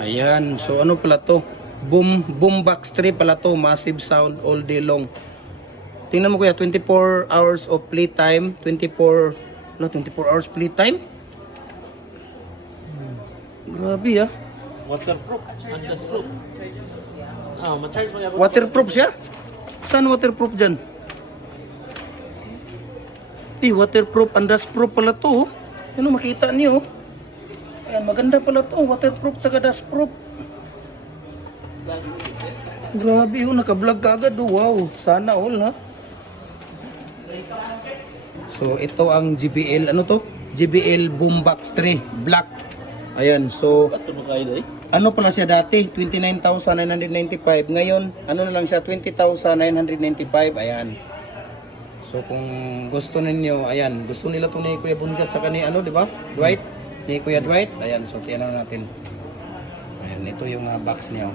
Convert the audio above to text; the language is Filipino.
Ayan, so ano pala to? Boombox 3 pala to, massive sound all day long. Tingnan mo kuya, 24 hours of playtime, 24 hours playtime. Grabe ah. Waterproof and dustproof. Ah, ma-charge mo yan. Waterproof siya? Saan waterproof dyan? Waterproof and dustproof pala to. Ano makita niyo? Ayan, maganda pala to. Waterproof saka dustproof. Grabe naka-vlog ka agad. Wow, sana all ha. So ito ang JBL, ano to? JBL Boombox 3 Black. Ayan, so Ba't ito makaila eh? ano pala siya dati? 29,995. Ngayon, ano na lang siya? 20,995. Ayan. So kung gusto ninyo, ayan, gusto nila itong ni Kuya Bunjat sa kani, ano, di ba? Dwight? Ni Kuya Dwight. Ayan, so tiyan na natin. Ayan, ito yung box niya.